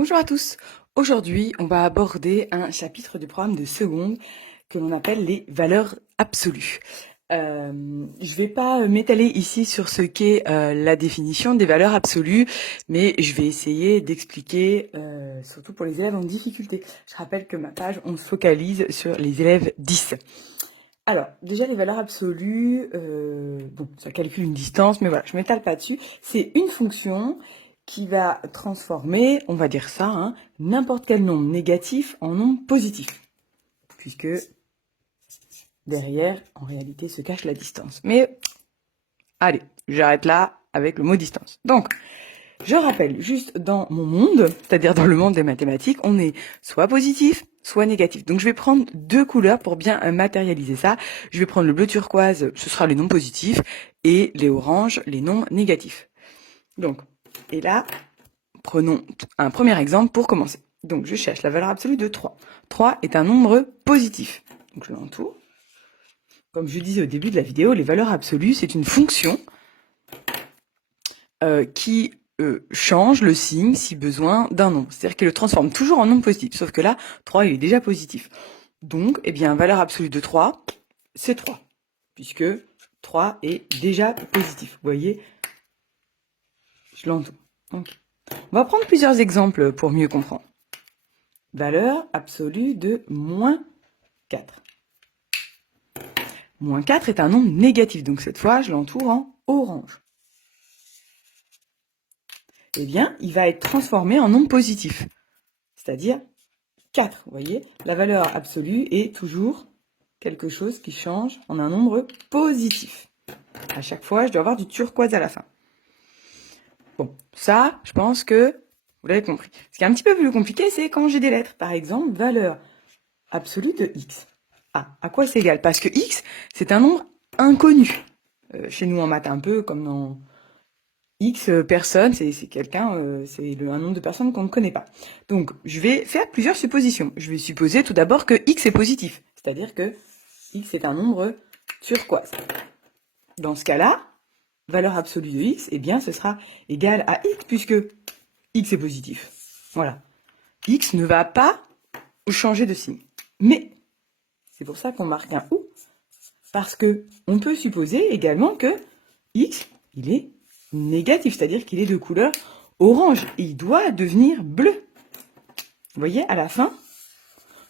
Bonjour à tous. Aujourd'hui, on va aborder un chapitre du programme de seconde que l'on appelle les valeurs absolues. Je vais pas m'étaler ici sur ce qu'est la définition des valeurs absolues, mais je vais essayer d'expliquer, surtout pour les élèves en difficulté. Je rappelle que ma page, on se focalise sur les élèves 10. Alors, déjà, les valeurs absolues, bon, ça calcule une distance, mais voilà, je m'étale pas dessus. C'est une fonction qui va transformer, on va dire ça, hein, n'importe quel nombre négatif en nombre positif, puisque derrière, en réalité, se cache la distance. Mais, allez, j'arrête là avec le mot distance. Donc, je rappelle, juste dans mon monde, c'est-à-dire dans le monde des mathématiques, on est soit positif, soit négatif. Donc je vais prendre deux couleurs pour bien matérialiser ça. Je vais prendre le bleu turquoise, ce sera les nombres positifs, et les oranges, les nombres négatifs. Donc, et là, prenons un premier exemple pour commencer. Donc je cherche la valeur absolue de 3. 3 est un nombre positif. Donc je l'entoure. Comme je disais au début de la vidéo, les valeurs absolues, c'est une fonction qui change le signe si besoin d'un nombre. C'est-à-dire qu'il le transforme toujours en nombre positif. Sauf que là, 3, il est déjà positif. Donc, eh bien, valeur absolue de 3, c'est 3. Puisque 3 est déjà positif. Vous voyez, je l'entoure. Okay. On va prendre plusieurs exemples pour mieux comprendre. Valeur absolue de moins 4. Moins 4 est un nombre négatif. Donc cette fois, je l'entoure en orange. Eh bien, il va être transformé en nombre positif, c'est-à-dire 4. Vous voyez, la valeur absolue est toujours quelque chose qui change en un nombre positif. À chaque fois, je dois avoir du turquoise à la fin. Bon, ça, je pense que vous l'avez compris. Ce qui est un petit peu plus compliqué, c'est quand j'ai des lettres. Par exemple, valeur absolue de x. Ah, à quoi c'est égal? Parce que x, c'est un nombre inconnu. Chez nous en maths, un peu comme dans X personnes, c'est quelqu'un, c'est un nombre de personnes qu'on ne connaît pas. Donc, je vais faire plusieurs suppositions. Je vais supposer tout d'abord que X est positif, c'est-à-dire que X est un nombre turquoise. Dans ce cas-là, valeur absolue de X, eh bien, ce sera égal à X, puisque X est positif. Voilà. X ne va pas changer de signe. Mais, c'est pour ça qu'on marque un OU, parce que on peut supposer également que X, il est négatif, c'est-à-dire qu'il est de couleur orange et il doit devenir bleu. Vous voyez, à la fin.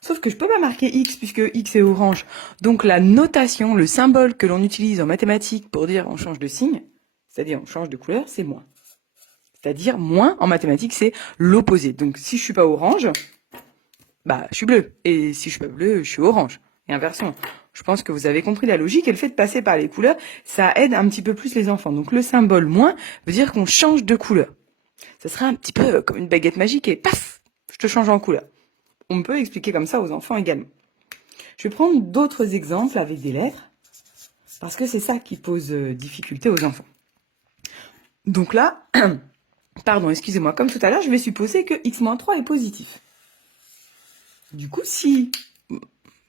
Sauf que je peux pas marquer X puisque X est orange. Donc la notation, le symbole que l'on utilise en mathématiques pour dire on change de signe, c'est-à-dire on change de couleur, c'est moins. C'est-à-dire moins en mathématiques, c'est l'opposé. Donc si je suis pas orange, bah je suis bleu. Et si je suis pas bleu, je suis orange. Et inversement. Je pense que vous avez compris la logique et le fait de passer par les couleurs, ça aide un petit peu plus les enfants. Donc le symbole moins veut dire qu'on change de couleur. Ça sera un petit peu comme une baguette magique et paf, je te change en couleur. On peut expliquer comme ça aux enfants également. Je vais prendre d'autres exemples avec des lettres parce que c'est ça qui pose difficulté aux enfants. Donc là, pardon, excusez-moi, comme tout à l'heure, je vais supposer que x-3 est positif. Du coup, si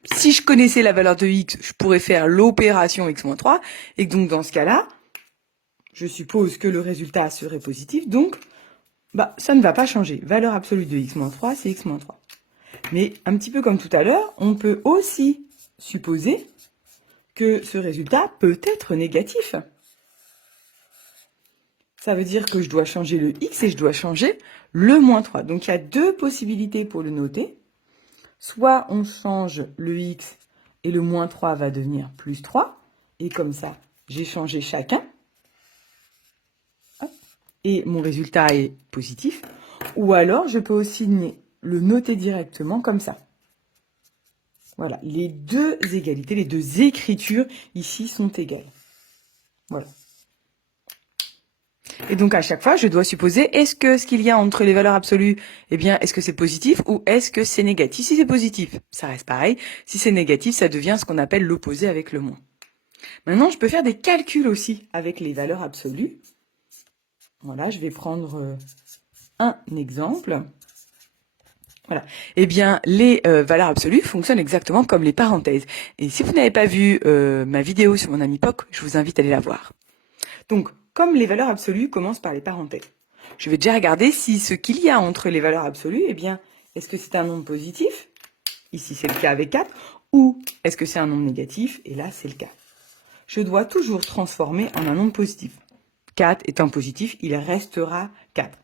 je connaissais la valeur de x, je pourrais faire l'opération x-3, et donc dans ce cas-là, je suppose que le résultat serait positif, donc ça ne va pas changer. Valeur absolue de x-3, c'est x-3. Mais un petit peu comme tout à l'heure, on peut aussi supposer que ce résultat peut être négatif. Ça veut dire que je dois changer le x et je dois changer le moins 3. Donc il y a deux possibilités pour le noter. Soit on change le x et le moins 3 va devenir plus 3. Et comme ça, j'ai changé chacun. Et mon résultat est positif. Ou alors, je peux aussi le noter directement comme ça. Voilà, les deux égalités, les deux écritures ici sont égales. Voilà. Et donc à chaque fois, je dois supposer, est-ce que ce qu'il y a entre les valeurs absolues, eh bien, est-ce que c'est positif ou est-ce que c'est négatif? Si c'est positif, ça reste pareil. Si c'est négatif, ça devient ce qu'on appelle l'opposé avec le moins. Maintenant, je peux faire des calculs aussi avec les valeurs absolues. Voilà, je vais prendre un exemple. Voilà. Eh bien, les valeurs absolues fonctionnent exactement comme les parenthèses. Et si vous n'avez pas vu ma vidéo sur mon ami POC, je vous invite à aller la voir. Donc, comme les valeurs absolues commencent par les parenthèses, je vais déjà regarder si ce qu'il y a entre les valeurs absolues, eh bien, est-ce que c'est un nombre positif? Ici, c'est le cas avec 4. Ou est-ce que c'est un nombre négatif? Et là, c'est le cas. Je dois toujours transformer en un nombre positif. 4 étant positif, il restera 4.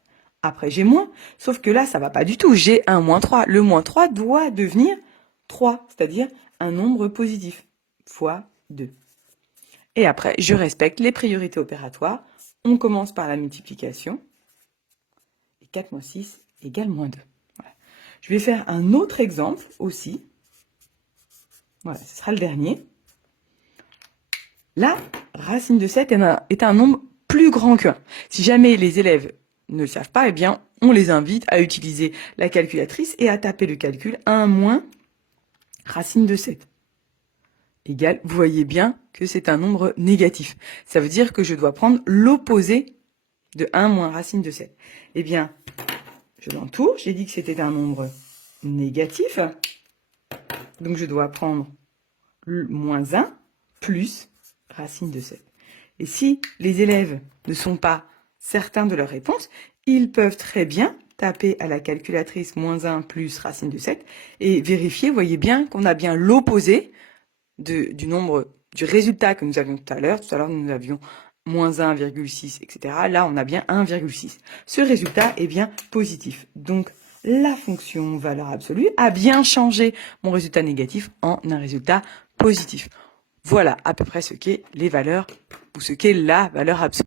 Après, j'ai moins, sauf que là, ça va pas du tout. J'ai un moins 3. Le moins 3 doit devenir 3, c'est-à-dire un nombre positif, fois 2. Et après, je respecte les priorités opératoires. On commence par la multiplication. Et 4 moins 6 égale moins 2. Voilà. Je vais faire un autre exemple aussi. Voilà, ce sera le dernier. La racine de 7 est un nombre plus grand que 1. Si jamais les élèves ne le savent pas, eh bien, on les invite à utiliser la calculatrice et à taper le calcul 1 moins racine de 7 égale, vous voyez bien que c'est un nombre négatif. Ça veut dire que je dois prendre l'opposé de 1 moins racine de 7. Eh bien, je l'entoure, j'ai dit que c'était un nombre négatif, donc je dois prendre le moins 1 plus racine de 7. Et si les élèves ne sont pas certains de leur réponse, ils peuvent très bien taper à la calculatrice moins 1 plus racine de 7 et vérifier, voyez bien qu'on a bien l'opposé du nombre, du résultat que nous avions tout à l'heure. Tout à l'heure, nous avions moins 1,6, etc. Là, on a bien 1,6. Ce résultat est bien positif. Donc, la fonction valeur absolue a bien changé mon résultat négatif en un résultat positif. Voilà à peu près ce qu'est les valeurs ou ce qu'est la valeur absolue.